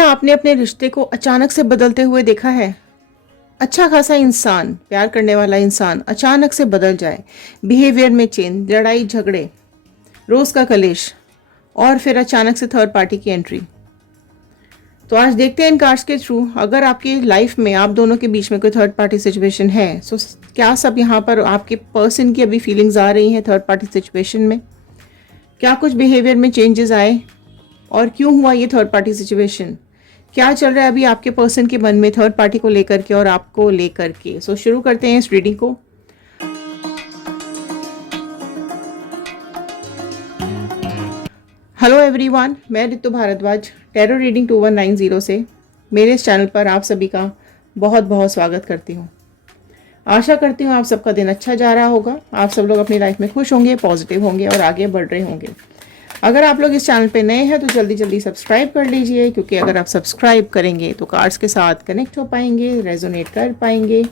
क्या आपने अपने रिश्ते को अचानक से बदलते हुए देखा है? अच्छा खासा इंसान, प्यार करने वाला इंसान अचानक से बदल जाए, बिहेवियर में चेंज, लड़ाई झगड़े, रोज का कलेश और फिर अचानक से थर्ड पार्टी की एंट्री। तो आज देखते हैं इन कार्ड्स के थ्रू, अगर आपकी लाइफ में आप दोनों के बीच में कोई थर्ड पार्टी सिचुएशन है, सो क्या सब यहाँ पर आपके पर्सन की अभी फीलिंग्स आ रही हैं थर्ड पार्टी सिचुएशन में? क्या कुछ बिहेवियर में चेंजेस आए और क्यों हुआ ये थर्ड पार्टी सिचुएशन? क्या चल रहा है अभी आपके पर्सन के मन में थर्ड पार्टी को लेकर के और आपको लेकर के? सो शुरू करते हैं इस रीडिंग को। हेलो एवरीवन, मैं रितु भारद्वाज टैरो रीडिंग 2190 से मेरे इस चैनल पर आप सभी का बहुत बहुत स्वागत करती हूँ। आशा करती हूँ आप सबका दिन अच्छा जा रहा होगा, आप सब लोग अपनी लाइफ में खुश होंगे, पॉजिटिव होंगे और आगे बढ़ रहे होंगे। अगर आप लोग इस चैनल पे नए हैं तो जल्दी जल्दी सब्सक्राइब कर लीजिए, क्योंकि अगर आप सब्सक्राइब करेंगे तो कार्ड्स के साथ कनेक्ट हो पाएंगे, रेजोनेट कर पाएंगे।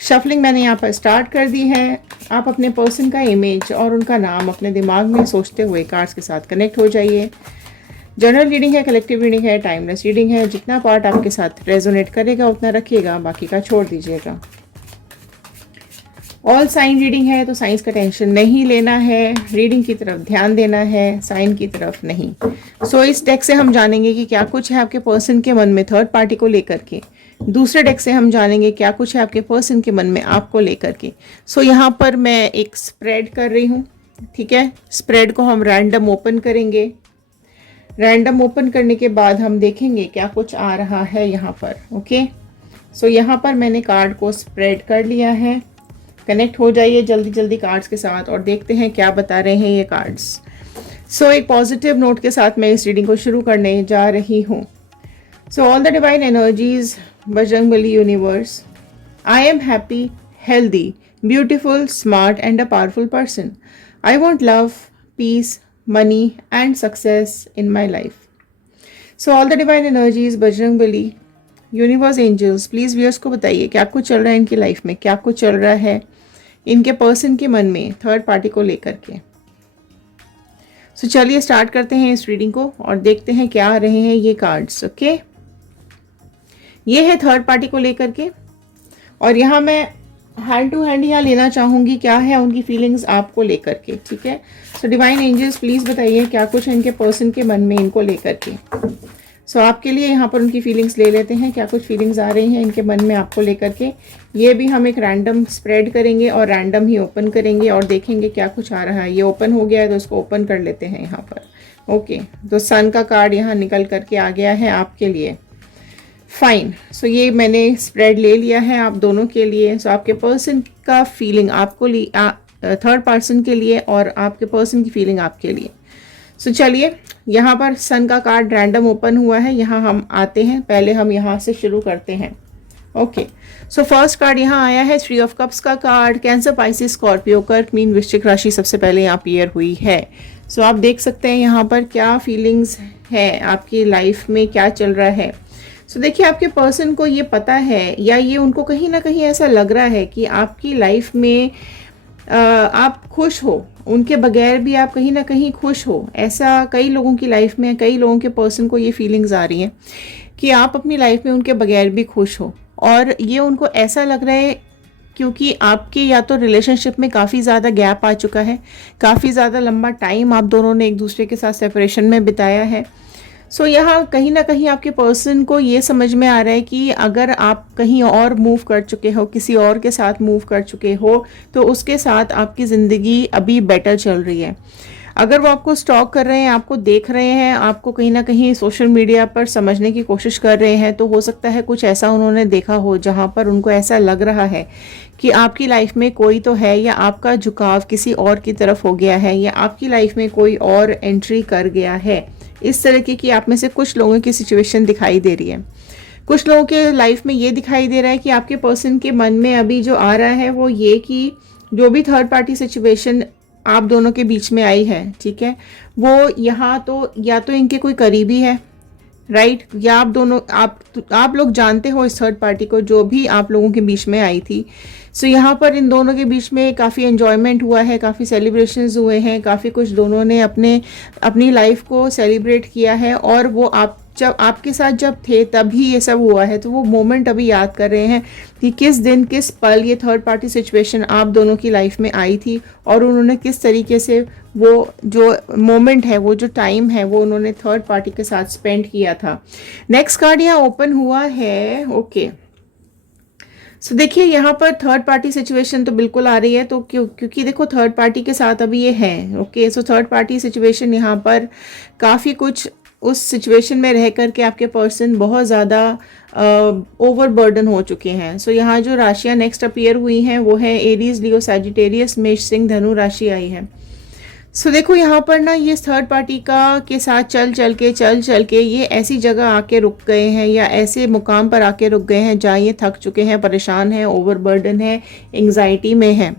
शफलिंग मैंने यहाँ पर स्टार्ट कर दी है। आप अपने पर्सन का इमेज और उनका नाम अपने दिमाग में सोचते हुए कार्ड्स के साथ कनेक्ट हो जाइए। जनरल रीडिंग है, कलेक्टिव रीडिंग है, टाइमलेस रीडिंग है। जितना पार्ट आपके साथ रेजोनेट करेगा उतना रखिएगा, बाकी का छोड़ दीजिएगा। ऑल साइन रीडिंग है तो साइंस का टेंशन नहीं लेना है, रीडिंग की तरफ ध्यान देना है, साइन की तरफ नहीं। इस डेक से हम जानेंगे कि क्या कुछ है आपके पर्सन के मन में थर्ड पार्टी को लेकर के। दूसरे डेक से हम जानेंगे क्या कुछ है आपके पर्सन के मन में आपको लेकर के। यहाँ पर मैं एक स्प्रेड कर रही हूँ, ठीक है। स्प्रेड को हम रैंडम ओपन करेंगे। रैंडम ओपन करने के बाद हम देखेंगे क्या कुछ आ रहा है यहाँ पर। ओके, यहाँ पर मैंने कार्ड को स्प्रेड कर लिया है। कनेक्ट हो जाइए जल्दी जल्दी कार्ड्स के साथ और देखते हैं क्या बता रहे हैं ये कार्ड्स। एक पॉजिटिव नोट के साथ मैं इस रीडिंग को शुरू करने जा रही हूँ। All the divine energies, Bajrangbali universe, I am happy, healthy, beautiful, smart and a powerful person. I want love, peace, money and success in my life. All the divine energies, Bajrangbali, universe, angels, please viewers को बताइए क्या कुछ चल रहा है इनकी life में, क्या कुछ चल रहा है इनके पर्सन के मन में थर्ड पार्टी को लेकर के। चलिए स्टार्ट करते हैं इस रीडिंग को और देखते हैं क्या आ रहे हैं ये कार्ड्स। ओके, ये है थर्ड पार्टी को लेकर के और यहाँ मैं हैंड टू हैंड यहाँ लेना चाहूंगी क्या है उनकी फीलिंग्स आपको लेकर के, ठीक है। डिवाइन एंजल्स प्लीज बताइए क्या कुछ है इनके पर्सन के मन में इनको लेकर के। आपके लिए यहाँ पर उनकी फीलिंग्स ले लेते हैं, क्या कुछ फीलिंग्स आ रही हैं इनके मन में आपको लेकर के। ये भी हम एक रैंडम स्प्रेड करेंगे और रैंडम ही ओपन करेंगे और देखेंगे क्या कुछ आ रहा है। ये ओपन हो गया है तो इसको ओपन कर लेते हैं यहाँ पर। ओके, तो सन का कार्ड यहाँ निकल करके आ गया है आपके लिए। फाइन, ये मैंने स्प्रेड ले लिया है आप दोनों के लिए। आपके पर्सन का फीलिंग आपको थर्ड पर्सन के लिए और आपके पर्सन की फीलिंग आपके लिए। चलिए, यहाँ पर सन का कार्ड रैंडम ओपन हुआ है, यहाँ हम आते हैं। पहले हम यहाँ से शुरू करते हैं। ओके, फर्स्ट कार्ड यहाँ आया है थ्री ऑफ कप्स का कार्ड। कैंसर, पाइसिस, स्कॉर्पियो, कर्क, मीन, वृश्चिक राशि सबसे पहले यहाँ अपीयर हुई है। आप देख सकते हैं यहाँ पर क्या फीलिंग्स है आपकी लाइफ में, क्या चल रहा है। देखिए, आपके पर्सन को ये पता है या ये उनको कहीं ना कहीं ऐसा लग रहा है कि आपकी लाइफ में आप खुश हो, उनके बगैर भी आप कहीं ना कहीं खुश हो। ऐसा कई लोगों की लाइफ में, कई लोगों के पर्सन को ये फीलिंग्स आ रही हैं कि आप अपनी लाइफ में उनके बगैर भी खुश हो। और ये उनको ऐसा लग रहा है क्योंकि आपके या तो रिलेशनशिप में काफ़ी ज़्यादा गैप आ चुका है, काफ़ी ज़्यादा लंबा टाइम आप दोनों ने एक दूसरे के साथ सेपरेशन में बिताया है। यहाँ कहीं ना कहीं आपके पर्सन को ये समझ में आ रहा है कि अगर आप कहीं और मूव कर चुके हो, किसी और के साथ मूव कर चुके हो, तो उसके साथ आपकी ज़िंदगी अभी बेटर चल रही है। अगर वो आपको स्टॉक कर रहे हैं, आपको देख रहे हैं, आपको कहीं ना कहीं सोशल मीडिया पर समझने की कोशिश कर रहे हैं, तो हो सकता है कुछ ऐसा उन्होंने देखा हो जहाँ पर उनको ऐसा लग रहा है कि आपकी लाइफ में कोई तो है, या आपका झुकाव किसी और की तरफ हो गया है, या आपकी लाइफ में कोई और एंट्री कर गया है। इस तरीके की आप में से कुछ लोगों की सिचुएशन दिखाई दे रही है। कुछ लोगों के लाइफ में ये दिखाई दे रहा है कि आपके पर्सन के मन में अभी जो आ रहा है वो ये कि जो भी थर्ड पार्टी सिचुएशन आप दोनों के बीच में आई है, ठीक है, वो यहाँ तो या तो इनके कोई करीबी है, राइट, या आप दोनों आप लोग जानते हो इस थर्ड पार्टी को जो भी आप लोगों के बीच में आई थी। सो यहाँ पर इन दोनों के बीच में काफ़ी एन्जॉयमेंट हुआ है, काफ़ी सेलिब्रेशंस हुए हैं, काफ़ी कुछ दोनों ने अपनी लाइफ को सेलिब्रेट किया है, और वो आप जब आपके साथ जब थे तभी ये सब हुआ है। तो वो मोमेंट अभी याद कर रहे हैं कि किस दिन किस पल ये थर्ड पार्टी सिचुएशन आप दोनों की लाइफ में आई थी, और उन्होंने किस तरीके से वो जो मोमेंट है, वो जो टाइम है, वो उन्होंने थर्ड पार्टी के साथ स्पेंड किया था। नेक्स्ट कार्ड यहाँ ओपन हुआ है। ओके, सो देखिए यहाँ पर थर्ड पार्टी सिचुएशन तो बिल्कुल आ रही है, तो क्योंकि देखो थर्ड पार्टी के साथ अभी ये है। Okay, so third party situation यहाँ पर काफ़ी कुछ उस सिचुएशन में रह करके आपके पर्सन बहुत ज़्यादा ओवर बर्डन हो चुके हैं। सो यहाँ जो राशियाँ नेक्स्ट अपीयर हुई हैं वो है एरीज, लियो, सैजिटेरियस, मेष, सिंह, धनु राशि आई है। सो देखो यहाँ पर ना ये थर्ड पार्टी का के साथ चल चल के ये ऐसी जगह आके रुक गए हैं, या ऐसे मुकाम पर आके रुक गए हैं जहाँ ये थक चुके हैं, परेशान हैं, ओवरबर्डन है, एंग्जाइटी में हैं,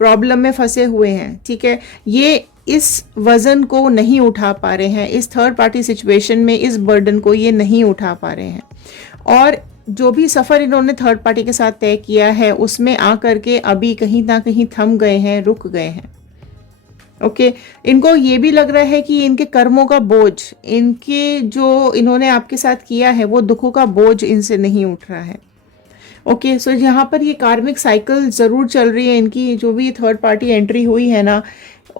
प्रॉब्लम में फंसे हुए हैं। ठीक है, ये इस वज़न को नहीं उठा पा रहे हैं, इस थर्ड पार्टी सिचुएशन में इस बर्डन को ये नहीं उठा पा रहे हैं, और जो भी सफ़र इन्होंने थर्ड पार्टी के साथ तय किया है उसमें आ करके अभी कहीं ना कहीं थम गए हैं, रुक गए हैं। ओके, इनको ये भी लग रहा है कि इनके कर्मों का बोझ, इनके जो इन्होंने आपके साथ किया है वो दुखों का बोझ इनसे नहीं उठ रहा है। ओके, सो यहाँ पर ये कार्मिक साइकिल ज़रूर चल रही है इनकी, जो भी थर्ड पार्टी एंट्री हुई है ना,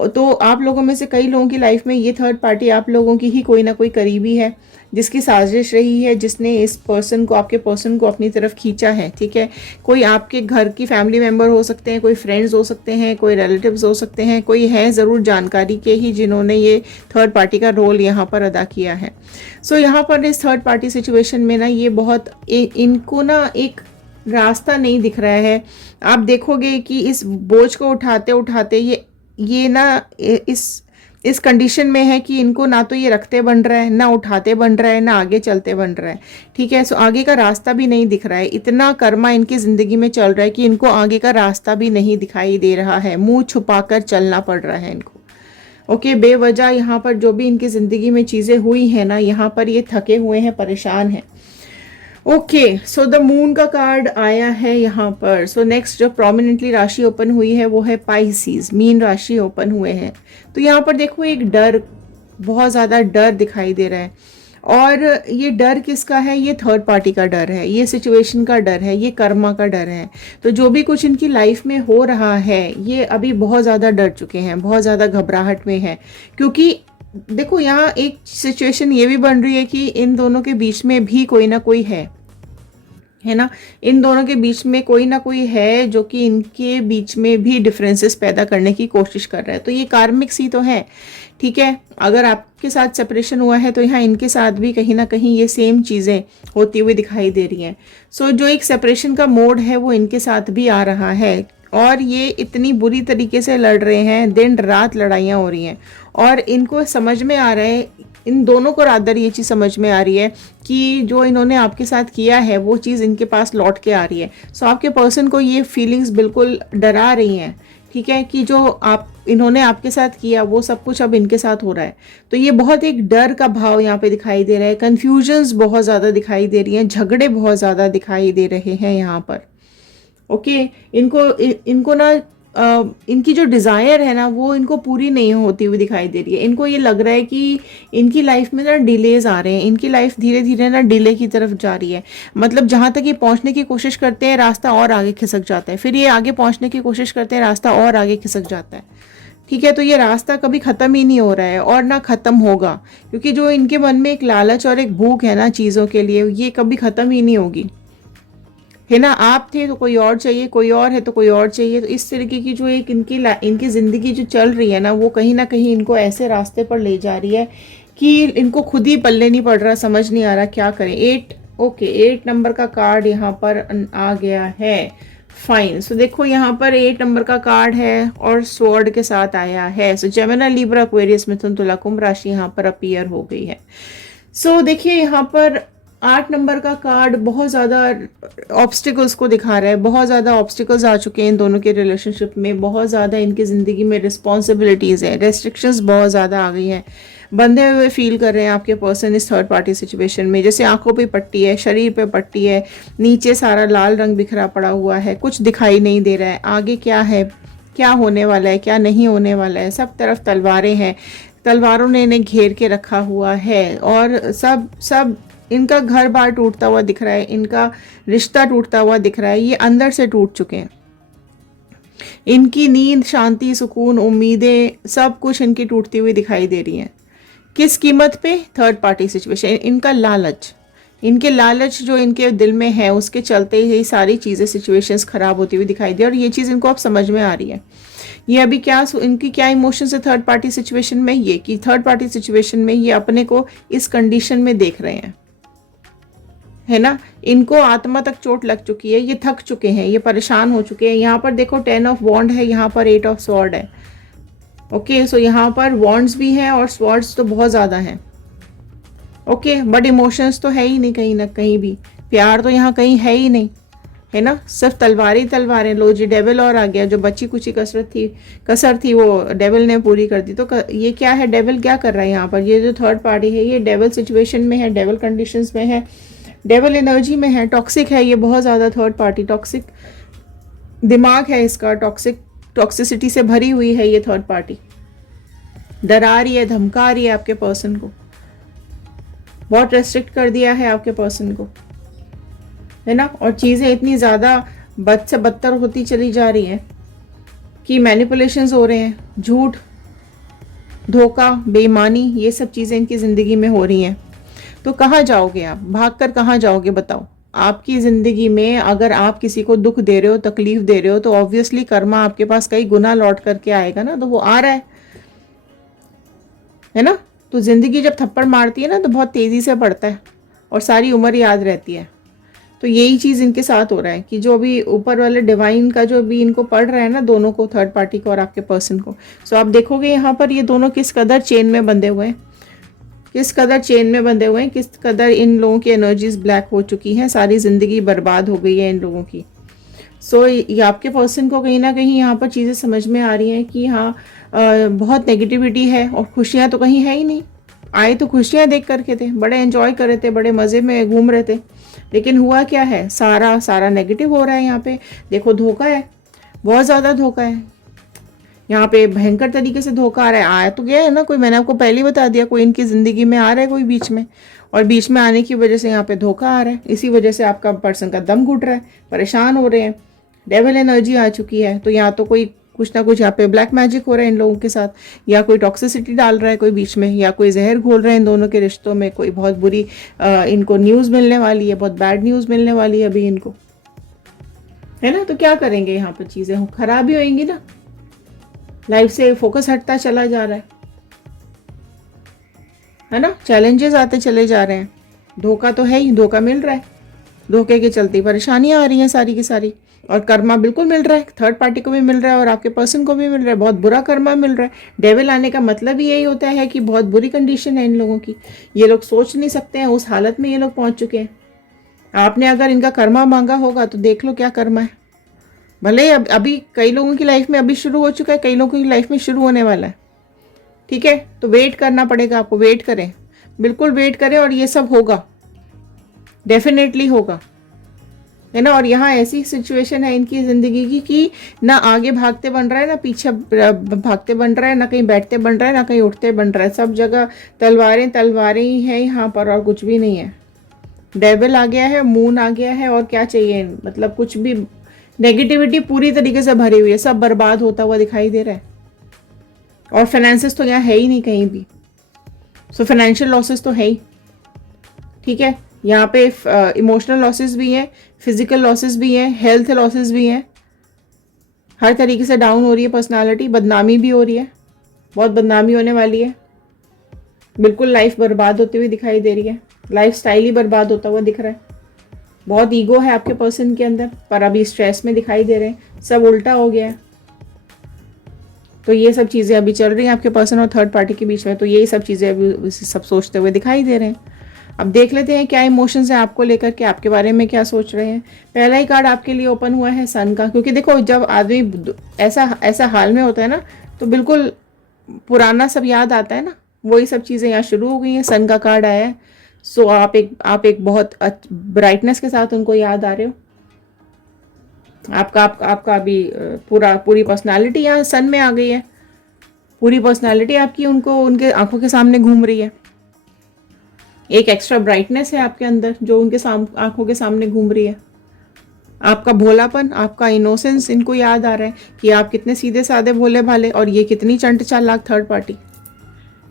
तो आप लोगों में से कई लोगों की लाइफ में ये थर्ड पार्टी आप लोगों की ही कोई ना कोई करीबी है, जिसकी साजिश रही है, जिसने इस पर्सन को, आपके पर्सन को अपनी तरफ खींचा है। ठीक है, कोई आपके घर की फैमिली मेम्बर हो सकते हैं, कोई फ्रेंड्स हो सकते हैं, कोई रिलेटिव्स हो सकते हैं, कोई है ज़रूर जानकारी के ही जिन्होंने ये थर्ड पार्टी का रोल यहाँ पर अदा किया है। सो यहाँ पर इस थर्ड पार्टी सिचुएशन में ना ये बहुत इनको ना एक रास्ता नहीं दिख रहा है। आप देखोगे कि इस बोझ को उठाते उठाते ये ना इस कंडीशन में है कि इनको ना तो ये रखते बन रहा है, ना उठाते बन रहा है, ना आगे चलते बन रहा है। ठीक है, सो आगे का रास्ता भी नहीं दिख रहा है। इतना कर्मा इनकी ज़िंदगी में चल रहा है कि इनको आगे का रास्ता भी नहीं दिखाई दे रहा है, मुंह छुपाकर चलना पड़ रहा है इनको। ओके, बेवजह यहाँ पर जो भी इनकी ज़िंदगी में चीज़ें हुई हैं ना, यहाँ पर ये थके हुए हैं, परेशान हैं। ओके, सो द मून का कार्ड आया है यहाँ पर। सो नेक्स्ट जो प्रोमिनेंटली राशि ओपन हुई है वो है पाइसीज, मीन राशि ओपन हुए हैं। तो यहाँ पर देखो एक डर, बहुत ज़्यादा डर दिखाई दे रहा है, और ये डर किसका है? ये थर्ड पार्टी का डर है, ये सिचुएशन का डर है, ये कर्मा का डर है। तो जो भी कुछ इनकी लाइफ में हो रहा है ये अभी बहुत ज़्यादा डर चुके हैं, बहुत ज़्यादा घबराहट में है, क्योंकि देखो यहाँ एक सिचुएशन ये भी बन रही है कि इन दोनों के बीच में भी कोई ना कोई है ना, इन दोनों के बीच में कोई ना कोई है जो कि इनके बीच में भी डिफरेंसेस पैदा करने की कोशिश कर रहा है। तो ये कार्मिक सी तो है। ठीक है, अगर आपके साथ सेपरेशन हुआ है तो यहाँ इनके साथ भी कहीं ना कहीं ये सेम चीज़ें होती हुई दिखाई दे रही हैं। सो जो एक सेपरेशन का मोड है वो इनके साथ भी आ रहा है, और ये इतनी बुरी तरीके से लड़ रहे हैं, दिन रात लड़ाइयाँ हो रही हैं, और इनको समझ में आ रहा है, इन दोनों को रादर ये चीज़ समझ में आ रही है कि जो इन्होंने आपके साथ किया है वो चीज़ इनके पास लौट के आ रही है। सो आपके पर्सन को ये फीलिंग्स बिल्कुल डरा रही हैं। ठीक है, कि जो इन्होंने आपके साथ किया वो सब कुछ अब इनके साथ हो रहा है। तो ये बहुत एक डर का भाव यहाँ पे दिखाई दे रहा है, कन्फ्यूजन्स बहुत ज़्यादा दिखाई दे रही हैं, झगड़े बहुत ज़्यादा दिखाई दे रहे हैं यहाँ पर। ओके, इनको ना इनकी जो डिज़ायर है ना वो इनको पूरी नहीं होती हुई दिखाई दे रही है। इनको ये लग रहा है कि इनकी लाइफ में ना डिलेज आ रहे हैं, इनकी लाइफ धीरे धीरे ना डिले की तरफ जा रही है। मतलब जहाँ तक ये पहुँचने की कोशिश करते हैं रास्ता और आगे खिसक जाता है, फिर ये आगे पहुँचने की कोशिश करते हैं, रास्ता और आगे खिसक जाता है। ठीक है, तो ये रास्ता कभी ख़त्म ही नहीं हो रहा है और ना ख़त्म होगा, क्योंकि जो इनके मन में एक लालच और एक भूख है ना चीज़ों के लिए, ये कभी ख़त्म ही नहीं होगी, है ना। आप थे तो कोई और चाहिए, कोई और है तो कोई और चाहिए। तो इस तरीके की जो एक इनकी ज़िंदगी जो चल रही है ना वो कहीं ना कहीं इनको ऐसे रास्ते पर ले जा रही है कि इनको खुद ही पल्ले नहीं पड़ रहा, समझ नहीं आ रहा क्या करें। 8 नंबर का कार्ड यहाँ पर आ गया है। फाइन, सो देखो यहाँ पर 8 नंबर का कार्ड है और स्वॉर्ड के साथ आया है। सो जेमिनी, लिब्रा, एक्वेरियस, मिथुन, तुला, कुंभ राशि यहाँ पर अपीयर हो गई है। सो देखिए यहाँ पर 8 नंबर का कार्ड बहुत ज़्यादा ऑब्स्टिकल्स को दिखा रहा है, बहुत ज़्यादा ऑब्स्टिकल्स आ चुके हैं इन दोनों के रिलेशनशिप में, बहुत ज़्यादा इनकी ज़िंदगी में रिस्पॉन्सिबिलिटीज़ है, रेस्ट्रिक्शंस बहुत ज़्यादा आ गई हैं, बंधे हुए फील कर रहे हैं आपके पर्सन इस थर्ड पार्टी सिचुएशन में। जैसे आंखों पे पट्टी है, शरीर पे पट्टी है, नीचे सारा लाल रंग बिखरा पड़ा हुआ है, कुछ दिखाई नहीं दे रहा है आगे क्या है, क्या होने वाला है, क्या नहीं होने वाला है। सब तरफ तलवारें हैं, तलवारों ने इन्हें घेर के रखा हुआ है और सब सब इनका घर बार टूटता हुआ दिख रहा है, इनका रिश्ता टूटता हुआ दिख रहा है। ये अंदर से टूट चुके हैं। इनकी नींद, शांति, सुकून, उम्मीदें सब कुछ इनकी टूटती हुई दिखाई दे रही हैं। किस कीमत पे? Third party situation. इनका लालच, इनके लालच जो इनके दिल में है उसके चलते ही सारी चीज़ें, सिचुएशंस खराब होती हुई दिखाई दे। और ये चीज़ इनको अब समझ में आ रही है। ये अभी क्या, इनकी क्या इमोशंस है थर्ड पार्टी सिचुएशन में, ये कि थर्ड पार्टी सिचुएशन में ये अपने को इस कंडीशन में देख रहे हैं, है ना। इनको आत्मा तक चोट लग चुकी है, ये थक चुके हैं, ये परेशान हो चुके हैं। यहाँ पर देखो 10 ऑफ वॉन्ड है, यहाँ पर 8 ऑफ स्वॉर्ड है। ओके, सो यहाँ पर वॉन्ड्स भी हैं और स्वॉर्ड्स तो बहुत ज़्यादा हैं। ओके, बट इमोशंस तो है ही नहीं कहीं ना कहीं भी, प्यार तो यहाँ कहीं है ही नहीं, है ना। सिर्फ तलवारें तलवारें। लो जी, डेविल और आ गया। जो बची कुची कसर थी वो डेविल ने पूरी कर दी। तो ये क्या है, डेविल क्या कर रहा है यहाँ पर? ये जो थर्ड पार्टी है ये डेविल सिचुएशन में है, डेविल कंडीशंस में है, डेविल एनर्जी में है, टॉक्सिक है ये बहुत ज़्यादा। थर्ड पार्टी टॉक्सिक दिमाग है इसका, टॉक्सिसिटी से भरी हुई है ये थर्ड पार्टी। डरा रही है, धमका रही है आपके पर्सन को, बहुत रेस्ट्रिक्ट कर दिया है आपके पर्सन को, है ना। और चीज़ें इतनी ज़्यादा बद से बदतर होती चली जा रही हैं कि मैनिपुलेशंस हो रहे हैं, झूठ, धोखा, बेईमानी, ये सब चीज़ें इनकी ज़िंदगी में हो रही हैं। तो कहाँ जाओगे आप? भागकर कहाँ जाओगे बताओ? आपकी ज़िंदगी में अगर आप किसी को दुख दे रहे हो, तकलीफ दे रहे हो, तो ऑब्वियसली कर्मा आपके पास कई गुना लौट करके आएगा ना। तो वो आ रहा है ना। तो ज़िंदगी जब थप्पड़ मारती है ना तो बहुत तेज़ी से पड़ता है और सारी उम्र याद रहती है। तो यही चीज़ इनके साथ हो रहा है कि जो अभी ऊपर वाले डिवाइन का जो भी इनको पड़ रहा है ना, दोनों को, थर्ड पार्टी को और आपके पर्सन को। सो आप देखोगे यहाँ पर ये दोनों किस कदर चेन में बंधे हुए हैं, किस कदर चेन में बंधे हुए हैं, किस कदर इन लोगों की एनर्जीज ब्लैक हो चुकी हैं, सारी ज़िंदगी बर्बाद हो गई है इन लोगों की। सो ये आपके पर्सन को कहीं ना कहीं यहाँ पर चीज़ें समझ में आ रही हैं कि हाँ, बहुत नेगेटिविटी है और खुशियाँ तो कहीं है ही नहीं। आए तो खुशियाँ देख करके थे, बड़े एंजॉय कर रहे थे, बड़े मज़े में घूम रहे थे, लेकिन हुआ क्या है, सारा नेगेटिव हो रहा है। यहाँ पे देखो धोखा है, बहुत ज़्यादा धोखा है यहाँ पे, भयंकर तरीके से धोखा आ रहा है। आया तो गया है ना कोई, मैंने आपको पहले ही बता दिया, कोई इनकी ज़िंदगी में आ रहा है कोई बीच में, और बीच में आने की वजह से यहाँ पे धोखा आ रहा है। इसी वजह से आपका पर्सन का दम घुट रहा है, परेशान हो रहे हैं, डेविल एनर्जी आ चुकी है। तो यहाँ तो कोई कुछ ना कुछ यहाँ पे ब्लैक मैजिक हो रहा है इन लोगों के साथ, या कोई टॉक्सिसिटी डाल रहा है कोई बीच में, या कोई जहर घोल रहे हैं इन दोनों के रिश्तों में। कोई बहुत बुरी इनको न्यूज़ मिलने वाली है, बहुत बैड न्यूज़ मिलने वाली है अभी इनको, है ना। तो क्या करेंगे, यहाँ पर चीज़ें खराब ही होंगी ना, लाइफ से फोकस हटता चला जा रहा है ना, चैलेंजेस आते चले जा रहे हैं। धोखा तो है ही, धोखा मिल रहा है, धोखे के चलते परेशानियां आ रही हैं सारी की सारी। और कर्मा बिल्कुल मिल रहा है, थर्ड पार्टी को भी मिल रहा है और आपके पर्सन को भी मिल रहा है, बहुत बुरा कर्मा मिल रहा है। डेविल आने का मतलब ही यही होता है कि बहुत बुरी कंडीशन है इन लोगों की, ये लोग सोच नहीं सकते हैं, उस हालत में ये लोग पहुंच चुके हैं। आपने अगर इनका कर्मा मांगा होगा तो देख लो क्या कर्मा है। भले ही अभी कई लोगों की लाइफ में अभी शुरू हो चुका है, कई लोगों की लाइफ में शुरू होने वाला है, ठीक है। तो वेट करना पड़ेगा आपको, वेट करें, बिल्कुल वेट करें, और ये सब होगा, डेफिनेटली होगा, है ना। और यहाँ ऐसी सिचुएशन है इनकी ज़िंदगी की कि ना आगे भागते बन रहा है, ना पीछे भागते बन रहा है, ना कहीं बैठते बन रहा है, ना कहीं उठते बन रहा है। सब जगह तलवारें तलवारें ही हैं यहाँ पर, और कुछ भी नहीं है। डेविल आ गया है, मून आ गया है, और क्या चाहिए, मतलब कुछ भी नेगेटिविटी पूरी तरीके से भरी हुई है, सब बर्बाद होता हुआ दिखाई दे रहा है। और फाइनेंसेस तो यहाँ है ही नहीं कहीं भी, सो फाइनेंशियल लॉसेस तो है ही, ठीक है। यहाँ पे इमोशनल लॉसेस भी हैं, फिजिकल लॉसेस भी हैं, हेल्थ लॉसेस भी हैं, हर तरीके से डाउन हो रही है पर्सनालिटी, बदनामी भी हो रही है, बहुत बदनामी होने वाली है, बिल्कुल लाइफ बर्बाद होती हुई दिखाई दे रही है, लाइफ स्टाइल ही बर्बाद होता हुआ दिख रहा है। बहुत ईगो है आपके पर्सन के अंदर, पर अभी स्ट्रेस में दिखाई दे रहे हैं, सब उल्टा हो गया है। तो ये सब चीज़ें अभी चल रही हैं आपके पर्सन और थर्ड पार्टी के बीच में, तो यही सब चीज़ें अभी सब सोचते हुए दिखाई दे रहे हैं। अब देख लेते हैं क्या इमोशंस हैं आपको लेकर के, आपके बारे में क्या सोच रहे हैं। पहला ही कार्ड आपके लिए ओपन हुआ है सन का, क्योंकि देखो जब आदमी ऐसा हाल में होता है ना, तो बिल्कुल पुराना सब याद आता है ना, वही सब चीज़ें यहाँ शुरू हो गई हैं। सन का कार्ड आया है, सो आप एक बहुत ब्राइटनेस के साथ उनको याद आ रहे हो। आपका अभी पूरी पर्सनालिटी यहाँ सन में आ गई है। पूरी पर्सनालिटी आपकी उनको उनके आंखों के सामने घूम रही है। एक एक्स्ट्रा ब्राइटनेस है आपके अंदर जो उनके आंखों के सामने घूम रही है। आपका भोलापन, आपका इनोसेंस इनको याद आ रहा है कि आप कितने सीधे साधे भोले भाले, और ये कितनी चंट चालाक थर्ड पार्टी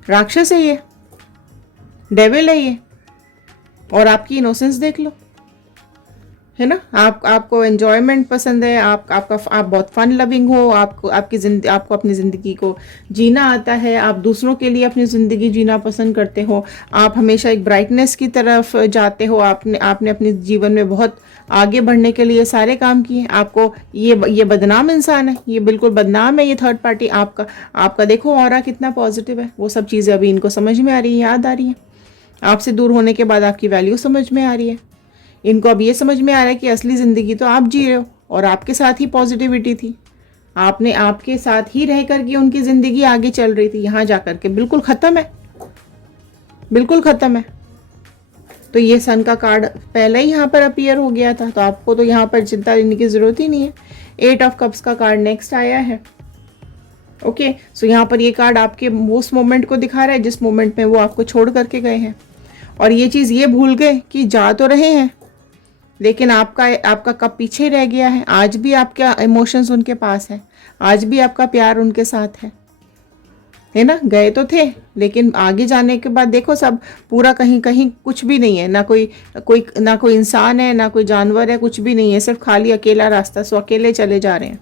राक्षस है, ये डेविल है ये। और आपकी इनोसेंस देख लो, है ना। आपको एंजॉयमेंट पसंद है, आप बहुत फन लविंग हो, आपको अपनी ज़िंदगी को जीना आता है, आप दूसरों के लिए अपनी ज़िंदगी जीना पसंद करते हो, आप हमेशा एक ब्राइटनेस की तरफ जाते हो। आपने अपने जीवन में बहुत आगे बढ़ने के लिए सारे काम किए। आपको ये बदनाम इंसान है, ये बिल्कुल बदनाम है ये थर्ड पार्टी। आपका देखो ऑरा कितना पॉजिटिव है। वो सब चीज़ें अभी इनको समझ में आ रही है, याद आ रही है। आपसे दूर होने के बाद आपकी वैल्यू समझ में आ रही है। इनको अब ये समझ में आ रहा है कि असली ज़िंदगी तो आप जी रहे हो, और आपके साथ ही पॉजिटिविटी थी। आपने आपके साथ ही रह कर के उनकी ज़िंदगी आगे चल रही थी। यहाँ जा कर के बिल्कुल ख़त्म है, बिल्कुल ख़त्म है। तो ये सन का कार्ड पहले ही यहाँ पर अपीयर हो गया था, तो आपको तो यहाँ पर चिंता लेने की ज़रूरत ही नहीं है। 8 ऑफ कप्स का कार्ड नेक्स्ट आया है। ओके, सो यहाँ पर ये कार्ड आपके उस मोमेंट को दिखा रहा है जिस मोमेंट में वो आपको छोड़ करके गए हैं, और ये चीज़ ये भूल गए कि जा तो रहे हैं, लेकिन आपका कप पीछे रह गया है। आज भी आपके इमोशंस उनके पास है, आज भी आपका प्यार उनके साथ है ना। गए तो थे, लेकिन आगे जाने के बाद देखो सब पूरा कहीं कहीं कुछ भी नहीं है, ना कोई इंसान है, ना कोई जानवर है, कुछ भी नहीं है, सिर्फ खाली अकेला रास्ता। सो अकेले चले जा रहे हैं।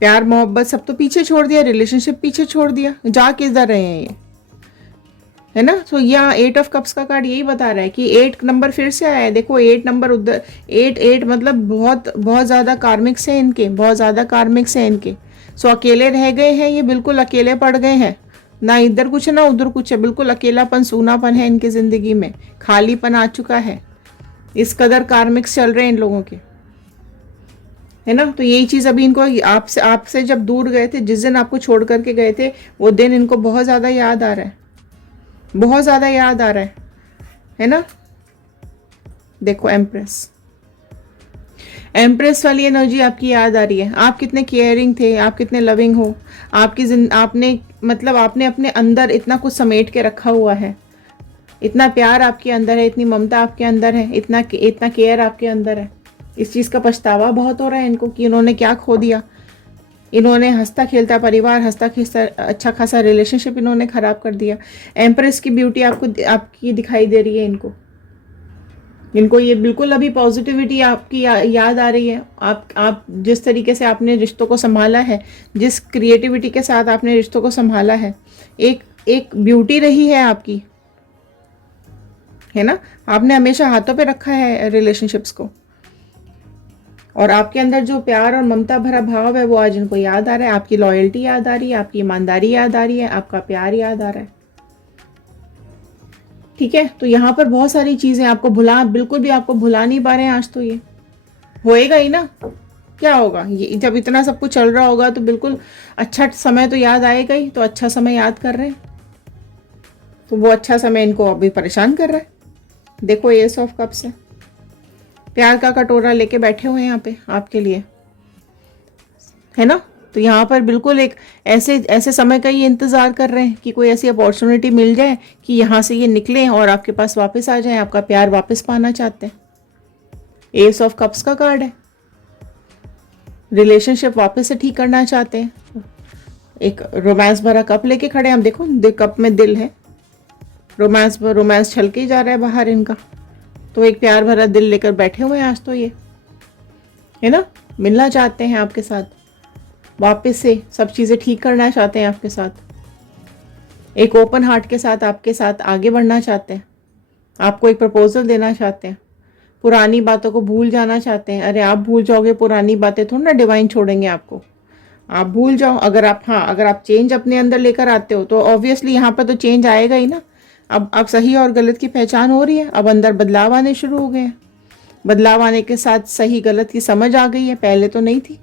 प्यार मोहब्बत सब तो पीछे छोड़ दिया, रिलेशनशिप पीछे छोड़ दिया, जा किधर रहे हैं ये, है ना। तो यहाँ 8 ऑफ कप्स का कार्ड यही बता रहा है कि 8 नंबर फिर से आया है। देखो 8 नंबर उधर, 8 मतलब बहुत बहुत ज़्यादा कार्मिक्स है इनके, बहुत ज़्यादा कार्मिक्स है इनके। सो अकेले रह गए हैं ये, बिल्कुल अकेले पड़ गए हैं। ना इधर कुछ है ना उधर कुछ है, बिल्कुल अकेलापन सूनापन है इनकी ज़िंदगी में, खालीपन आ चुका है। इस कदर कार्मिक्स चल रहे हैं इन लोगों के, है ना। तो यही चीज़ अभी इनको आपसे जब दूर गए थे, जिस दिन आपको छोड़ करके गए थे, वो दिन इनको बहुत ज़्यादा याद आ रहा है, बहुत ज़्यादा याद आ रहा है ना। देखो एम्प्रेस वाली एनर्जी आपकी याद आ रही है। आप कितने केयरिंग थे, आप कितने लविंग हो। आपने अपने अंदर इतना कुछ समेट के रखा हुआ है, इतना प्यार आपके अंदर है, इतनी ममता आपके अंदर है, इतना केयर आपके अंदर है। इस चीज़ का पछतावा बहुत हो रहा है इनको कि इन्होंने क्या खो दिया। इन्होंने हंसता खेलता परिवार, हंसता खेलता अच्छा खासा रिलेशनशिप इन्होंने ख़राब कर दिया। एम्प्रेस की ब्यूटी आपकी दिखाई दे रही है इनको ये बिल्कुल अभी पॉजिटिविटी आपकी याद आ रही है। आप जिस तरीके से आपने रिश्तों को संभाला है, जिस क्रिएटिविटी के साथ आपने रिश्तों को संभाला है, एक ब्यूटी रही है आपकी, है ना। आपने हमेशा हाथों पे रखा है रिलेशनशिप्स को, और आपके अंदर जो प्यार और ममता भरा भाव है वो आज इनको याद आ रहा है। आपकी लॉयल्टी याद आ रही है, आपकी ईमानदारी याद आ रही है, आपका प्यार याद आ रहा है। ठीक है, तो यहाँ पर बहुत सारी चीज़ें बिल्कुल भी आपको भुला नहीं पा रहे हैं। आज तो ये होएगा ही ना, क्या होगा ये, जब इतना सब कुछ चल रहा होगा तो बिल्कुल अच्छा समय तो याद आएगा ही। तो अच्छा समय याद कर रहे हैं, तो वो अच्छा समय इनको अभी परेशान कर रहा है। देखो एस ऑफ कप्स है, प्यार का कटोरा लेके बैठे हुए हैं यहाँ पे आपके लिए, है ना। तो यहाँ पर बिल्कुल एक ऐसे समय का ही इंतज़ार कर रहे हैं कि कोई ऐसी अपॉर्चुनिटी मिल जाए कि यहाँ से ये निकलें और आपके पास वापस आ जाएं, आपका प्यार वापस पाना चाहते हैं। एस ऑफ कप्स का कार्ड है, रिलेशनशिप वापस से ठीक करना चाहते हैं। एक रोमांस भरा कप लेके खड़े हैं। हम देखो कप में दिल है, रोमांस छलके ही जा रहा है बाहर इनका। तो एक प्यार भरा दिल लेकर बैठे हुए हैं आज तो ये, है ना। मिलना चाहते हैं आपके साथ, वापस से सब चीज़ें ठीक करना चाहते हैं आपके साथ, एक ओपन हार्ट के साथ आपके साथ आगे बढ़ना चाहते हैं, आपको एक प्रपोजल देना चाहते हैं, पुरानी बातों को भूल जाना चाहते हैं। अरे आप भूल जाओगे पुरानी बातें, थोड़ा ना डिवाइन छोड़ेंगे आपको। आप भूल जाओ, अगर आप चेंज अपने अंदर लेकर आते हो तो ऑब्वियसली यहाँ पर तो चेंज आएगा ही ना। अब सही और गलत की पहचान हो रही है, अब अंदर बदलाव आने शुरू हो गए हैं। बदलाव आने के साथ सही गलत की समझ आ गई है, पहले तो नहीं थी,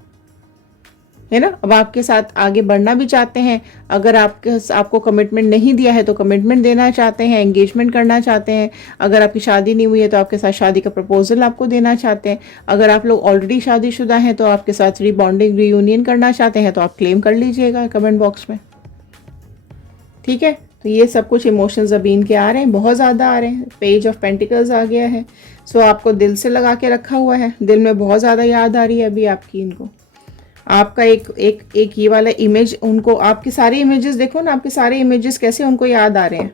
है ना। अब आपके साथ आगे बढ़ना भी चाहते हैं, अगर आपको कमिटमेंट नहीं दिया है तो कमिटमेंट देना चाहते हैं, एंगेजमेंट करना चाहते हैं। अगर आपकी शादी नहीं हुई है तो आपके साथ शादी का प्रपोजल आपको देना चाहते हैं। अगर आप लोग ऑलरेडी शादीशुदा हैं तो आपके साथ रीबॉन्डिंग रीयूनियन करना चाहते हैं, तो आप क्लेम कर लीजिएगा कमेंट बॉक्स में, ठीक है। तो ये सब कुछ इमोशंस अभी इनके आ रहे हैं, बहुत ज़्यादा आ रहे हैं। पेज ऑफ पेंटिकल्स आ गया है। सो आपको दिल से लगा के रखा हुआ है, दिल में बहुत ज़्यादा याद आ रही है अभी आपकी इनको। आपका एक ये वाला इमेज, उनको आपके सारे इमेजेस देखो ना, आपके सारे इमेजेस कैसे उनको याद आ रहे हैं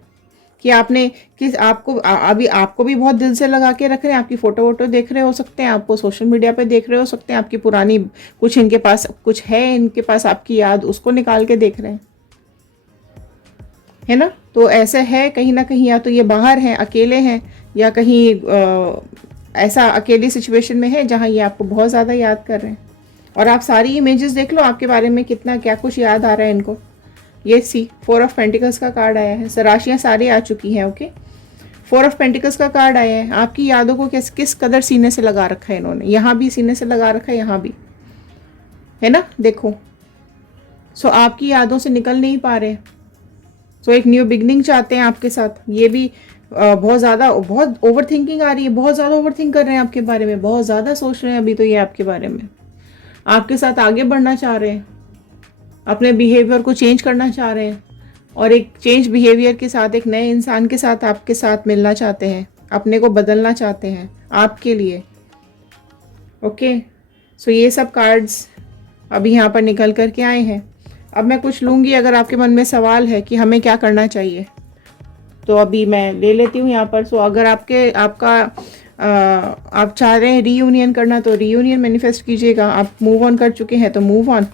कि आपने किस आपको अभी आपको भी बहुत दिल से लगा के रख रहे हैं। आपकी फ़ोटो वोटो देख रहे हो सकते हैं, आपको सोशल मीडिया पे देख रहे हो सकते हैं, आपकी पुरानी कुछ इनके पास कुछ है, इनके पास आपकी याद, उसको निकाल के देख रहे हैं, है ना। तो ऐसा है कहीं ना कहीं, या तो ये बाहर हैं, अकेले हैं, या कहीं ऐसा अकेली सिचुएशन में है जहाँ ये आपको बहुत ज़्यादा याद कर रहे हैं। और आप सारी इमेजेस देख लो आपके बारे में, कितना क्या कुछ याद आ रहा है इनको। ये सी 4 ऑफ पेंटिकल्स का कार्ड आया है, राशियाँ सारी आ चुकी हैं। ओके, 4 ऑफ पेंटिकल्स का कार्ड आया है। आपकी यादों को किस कदर सीने से लगा रखा है इन्होंने, यहाँ भी सीने से लगा रखा है, यहाँ भी, है ना, देखो। सो आपकी यादों से निकल नहीं पा रहे। सो एक न्यू बिगनिंग चाहते हैं आपके साथ। ये भी बहुत ओवर थिंकिंग आ रही है, बहुत ज़्यादा ओवर थिंक कर रहे हैं आपके बारे में, बहुत ज़्यादा सोच रहे हैं अभी तो ये आपके बारे में। आपके साथ आगे बढ़ना चाह रहे हैं, अपने बिहेवियर को चेंज करना चाह रहे हैं, और एक चेंज बिहेवियर के साथ एक नए इंसान के साथ आपके साथ मिलना चाहते हैं, अपने को बदलना चाहते हैं आपके लिए। ओके, सो ये सब कार्ड्स अभी यहाँ पर निकल करके आए हैं। अब मैं कुछ लूँगी, अगर आपके मन में सवाल है कि हमें क्या करना चाहिए तो अभी मैं ले लेती हूँ यहाँ पर। सो अगर आप चाह रहे हैं रीयूनियन करना तो रीयूनियन मैनिफेस्ट कीजिएगा। आप मूव ऑन कर चुके हैं तो मूव ऑन,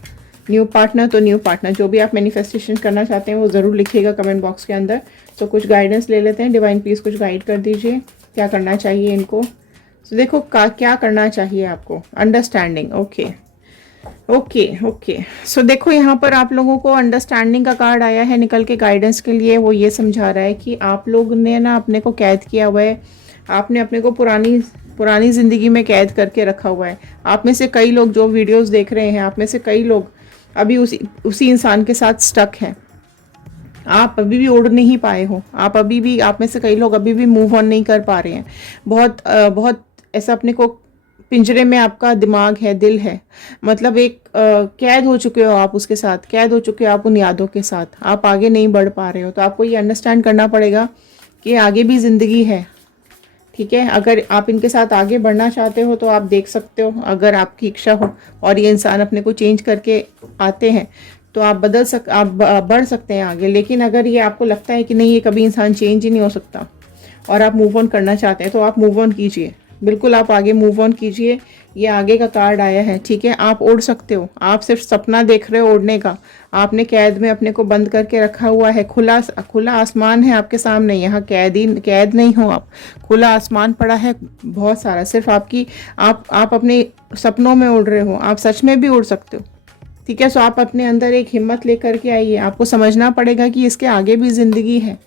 न्यू पार्टनर तो न्यू पार्टनर, जो भी आप मैनिफेस्टेशन करना चाहते हैं वो ज़रूर लिखिएगा कमेंट बॉक्स के अंदर। सो कुछ गाइडेंस ले लेते हैं, डिवाइन प्लीज़ कुछ गाइड कर दीजिए, क्या करना चाहिए इनको। सो देखो क्या करना चाहिए आपको, अंडरस्टैंडिंग। ओके ओके ओके, सो देखो यहाँ पर आप लोगों को अंडरस्टैंडिंग का कार्ड आया है निकल के गाइडेंस के लिए। वो ये समझा रहा है कि आप लोग ने ना अपने को कैद किया हुआ है, आपने अपने को पुरानी ज़िंदगी में कैद करके रखा हुआ है। आप में से कई लोग जो वीडियोस देख रहे हैं, आप में से कई लोग अभी उसी इंसान के साथ स्टक हैं। आप अभी भी उड़ नहीं पाए हो, आप में से कई लोग अभी भी मूव ऑन नहीं कर पा रहे हैं। बहुत ऐसा अपने को पिंजरे में आपका दिमाग है, दिल है, मतलब एक कैद हो चुके हो आप उसके साथ, कैद हो चुके हो आप उन यादों के साथ, आप आगे नहीं बढ़ पा रहे हो। तो आपको ये अंडरस्टैंड करना पड़ेगा कि आगे भी ज़िंदगी है, ठीक है। अगर आप इनके साथ आगे बढ़ना चाहते हो तो आप देख सकते हो, अगर आपकी इच्छा हो और ये इंसान अपने को चेंज करके आते हैं तो आप बढ़ सकते हैं आगे। लेकिन अगर ये आपको लगता है कि नहीं, ये कभी इंसान चेंज ही नहीं हो सकता और आप मूव ऑन करना चाहते हैं तो आप मूव ऑन कीजिए, बिल्कुल आप आगे मूव ऑन कीजिए। ये आगे का कार्ड आया है, ठीक है। आप उड़ सकते हो, आप सिर्फ सपना देख रहे हो उड़ने का, आपने कैद में अपने को बंद करके रखा हुआ है। खुला आसमान है आपके सामने, यहाँ कैद नहीं हो आप, खुला आसमान पड़ा है बहुत सारा, सिर्फ आप अपने सपनों में उड़ रहे हो, आप सच में भी उड़ सकते हो, ठीक है। सो आप अपने अंदर एक हिम्मत लेकर के आइए, आपको समझना पड़ेगा कि इसके आगे भी ज़िंदगी है,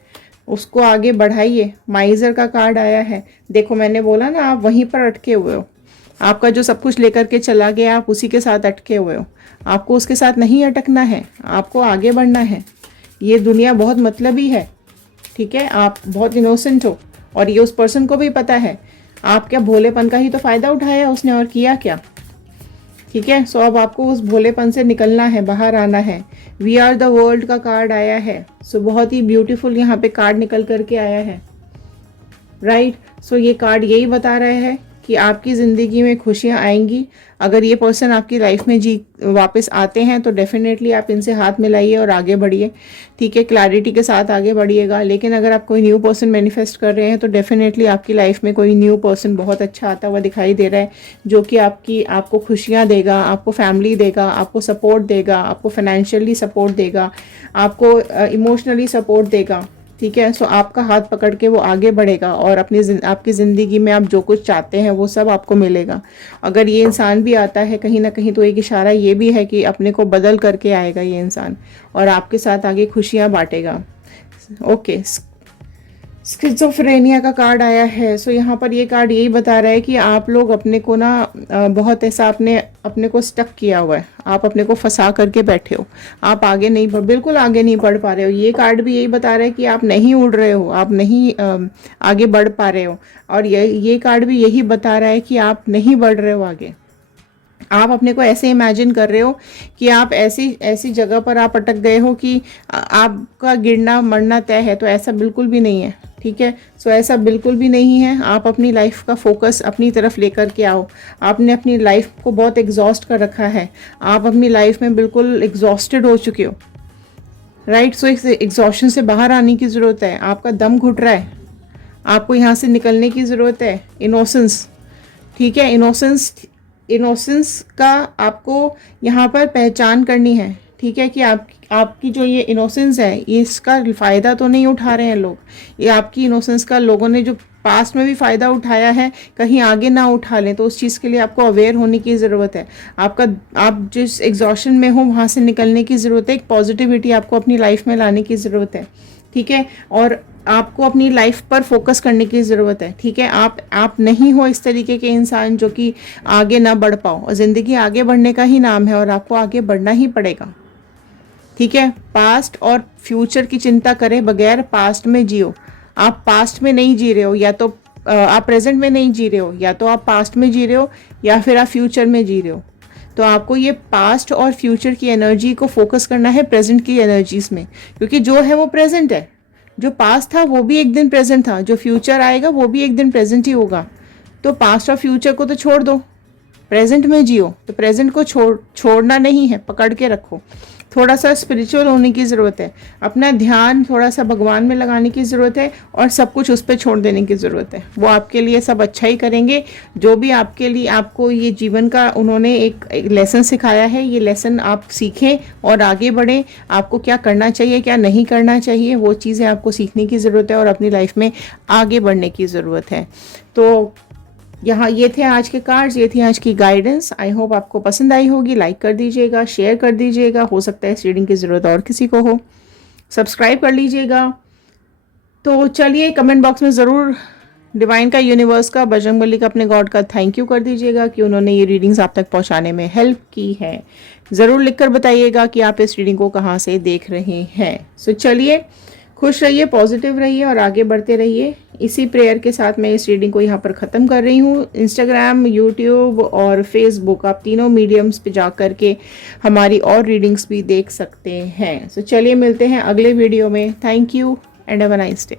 उसको आगे बढ़ाइए। माइजर का कार्ड आया है, देखो मैंने बोला ना, आप वहीं पर अटके हुए हो, आपका जो सब कुछ लेकर के चला गया आप उसी के साथ अटके हुए हो। आपको उसके साथ नहीं अटकना है, आपको आगे बढ़ना है। ये दुनिया बहुत मतलबी है, ठीक है। आप बहुत इनोसेंट हो और ये उस पर्सन को भी पता है। आप क्या भोलेपन का ही तो फ़ायदा उठाया उसने, और किया क्या, ठीक है। सो अब आपको उस भोलेपन से निकलना है, बाहर आना है। वी आर द वर्ल्ड का कार्ड आया है। सो बहुत ही ब्यूटीफुल यहाँ पे कार्ड निकल करके आया है, राइट। सो ये कार्ड यही बता रहा है कि आपकी ज़िंदगी में खुशियाँ आएंगी। अगर ये पर्सन आपकी लाइफ में वापस आते हैं तो डेफिनेटली आप इनसे हाथ मिलाइए और आगे बढ़िए, ठीक है। क्लैरिटी के साथ आगे बढ़िएगा। लेकिन अगर आप कोई न्यू पर्सन मैनिफेस्ट कर रहे हैं तो डेफिनेटली आपकी लाइफ में कोई न्यू पर्सन बहुत अच्छा आता हुआ दिखाई दे रहा है, जो कि आपको खुशियाँ देगा, आपको फैमिली देगा, आपको सपोर्ट देगा, आपको फाइनेंशियली सपोर्ट देगा, आपको इमोशनली सपोर्ट देगा, ठीक है। सो आपका हाथ पकड़ के वो आगे बढ़ेगा और आपकी ज़िंदगी में आप जो कुछ चाहते हैं वो सब आपको मिलेगा। अगर ये इंसान भी आता है कहीं ना कहीं तो एक इशारा ये भी है कि अपने को बदल करके आएगा ये इंसान और आपके साथ आगे खुशियाँ बांटेगा। ओके, स्किज़ोफ्रेनिया का कार्ड आया है। सो यहाँ पर ये कार्ड यही बता रहा है कि आप लोग अपने को ना बहुत ऐसा अपने को स्टक किया हुआ है, आप अपने को फंसा करके बैठे हो, आप आगे नहीं बिल्कुल आगे नहीं बढ़ पा रहे हो। ये कार्ड भी यही बता रहा है कि आप नहीं उड़ रहे हो, आप नहीं आगे बढ़ पा रहे हो। और ये कार्ड भी यही बता रहा है कि आप नहीं बढ़ रहे हो आगे। आप अपने को ऐसे इमेजिन कर रहे हो कि आप ऐसी ऐसी जगह पर आप अटक गए हो कि आपका गिरना मरना तय है। तो ऐसा बिल्कुल भी नहीं है, ठीक है। सो ऐसा बिल्कुल भी नहीं है। आप अपनी लाइफ का फोकस अपनी तरफ लेकर के आओ। आपने अपनी लाइफ को बहुत एग्जॉस्ट कर रखा है, आप अपनी लाइफ में बिल्कुल एग्जॉस्टेड हो चुके हो, राइट। सो इस एग्जॉशन से बाहर आने की ज़रूरत है। आपका दम घुट रहा है, आपको यहाँ से निकलने की ज़रूरत है। इनोसेंस, ठीक है, इनोसेंस का आपको यहाँ पर पहचान करनी है, ठीक है, कि आपकी जो ये इनोसेंस है, ये इसका फ़ायदा तो नहीं उठा रहे हैं लोग। ये आपकी इनोसेंस का लोगों ने जो पास्ट में भी फ़ायदा उठाया है, कहीं आगे ना उठा लें। तो उस चीज़ के लिए आपको अवेयर होने की ज़रूरत है। आप जिस एग्जॉशन में हो वहाँ से निकलने की ज़रूरत है। एक पॉजिटिविटी आपको अपनी लाइफ में लाने की ज़रूरत है, ठीक है। और आपको अपनी लाइफ पर फोकस करने की ज़रूरत है, ठीक है। आप नहीं हो इस तरीके के इंसान जो कि आगे ना बढ़ पाओ। और ज़िंदगी आगे बढ़ने का ही नाम है और आपको आगे बढ़ना ही पड़ेगा, ठीक है। पास्ट और फ्यूचर की चिंता करे बगैर पास्ट में जियो। आप पास्ट में नहीं जी रहे हो, या तो आप प्रेजेंट में नहीं जी रहे हो, या तो आप पास्ट में जी रहे हो, या फिर आप फ्यूचर में जी रहे हो। तो आपको ये पास्ट और फ्यूचर की एनर्जी को फोकस करना है प्रेजेंट की एनर्जीज में, क्योंकि जो है वो प्रेजेंट है। जो पास्ट था वो भी एक दिन प्रेजेंट था, जो फ्यूचर आएगा वो भी एक दिन प्रेजेंट ही होगा। तो पास्ट और फ्यूचर को तो छोड़ दो, प्रेजेंट में जियो। तो प्रेजेंट को छोड़ना नहीं है, पकड़ के रखो। थोड़ा सा स्पिरिचुअल होने की ज़रूरत है, अपना ध्यान थोड़ा सा भगवान में लगाने की ज़रूरत है, और सब कुछ उस पर छोड़ देने की ज़रूरत है। वो आपके लिए सब अच्छा ही करेंगे। जो भी आपके लिए आपको ये जीवन का उन्होंने एक लेसन सिखाया है, ये लेसन आप सीखें और आगे बढ़ें। आपको क्या करना चाहिए, क्या नहीं करना चाहिए, वो चीज़ें आपको सीखने की ज़रूरत है और अपनी लाइफ में आगे बढ़ने की ज़रूरत है। तो यहाँ ये थे आज के कार्ड्स, ये थी आज की गाइडेंस। आई होप आपको पसंद आई होगी। लाइक कर दीजिएगा, शेयर कर दीजिएगा, हो सकता है इस रीडिंग की ज़रूरत और किसी को हो। सब्सक्राइब कर लीजिएगा। तो चलिए, कमेंट बॉक्स में ज़रूर डिवाइन का, यूनिवर्स का, बजरंगबली का, अपने गॉड का थैंक यू कर दीजिएगा कि उन्होंने ये रीडिंग्स आप तक पहुँचाने में हेल्प की है। ज़रूर लिख कर बताइएगा कि आप इस रीडिंग को कहाँ से देख रहे हैं। सो चलिए, खुश रहिए, पॉजिटिव रहिए और आगे बढ़ते रहिए। इसी प्रेयर के साथ मैं इस रीडिंग को यहाँ पर ख़त्म कर रही हूँ। इंस्टाग्राम, यूट्यूब और फेसबुक, आप तीनों मीडियम्स पे जा कर के हमारी और रीडिंग्स भी देख सकते हैं। सो चलिए, मिलते हैं अगले वीडियो में। Thank you and have a nice day.